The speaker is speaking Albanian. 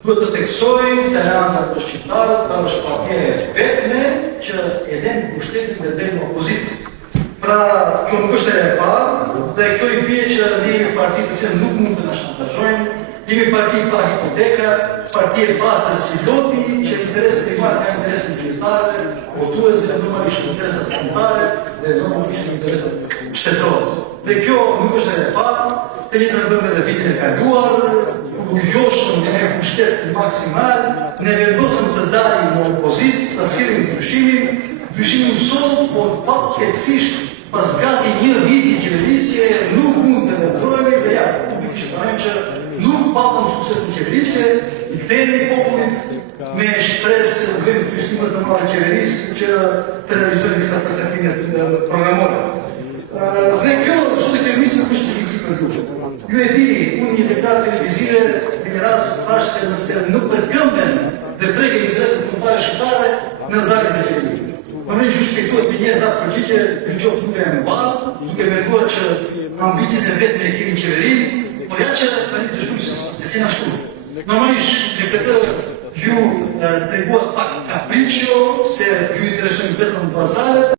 Duhet të teksoj se Alleanca për Shqiptarët është partia e vetme që e lën pushtetin dhe del në opozitë. Pra, kjo nuk është e parë, dhe kjo i bie që ne jemi parti të cilën nuk mund të na shantazhojnë, jemi parti pa hipoteka, parti e pasër si loti, që interesat e marrë ka interesin qytetarëve, votuesve dhe normalisht interesat kombëtare dhe normalisht interesat shtetërore. Dhe kjo nuk është e parë, të një të bëmë dhe vitin e kaluar, ku vjoshëm në e pushtet maksimal, ne vendosëm të dalim në opozit, të cilin ndryshimin sot, po fatkeqësisht pas gati një viti qeverisje nuk mund të ndërtojme dhe ja, që nuk patëm sukses në qeverisje, i kthehemi popullit me shpresë dhe në fystyme të marrë qeverisë që të realizojnë disa përcaktimet programore. Dhe kjo, sot e kremisë nuk është të për duke. Ju e dini, unë një deklarat televizive, në rast thash se nëse nuk përpjënden dhe preke interesat kombëtare shqiptare në ndarjes në qeveri. Më në që shpektuat të një datë përgjigje, në qoftë nuk e mbarë, duke menduar që ambicit e vetë me kemi qeverin, por ja që të një të shkujtë se tjena shtu. Normalisht, në këtë ju treguat pak kapricio, se ju interesojnë vetëm bazare,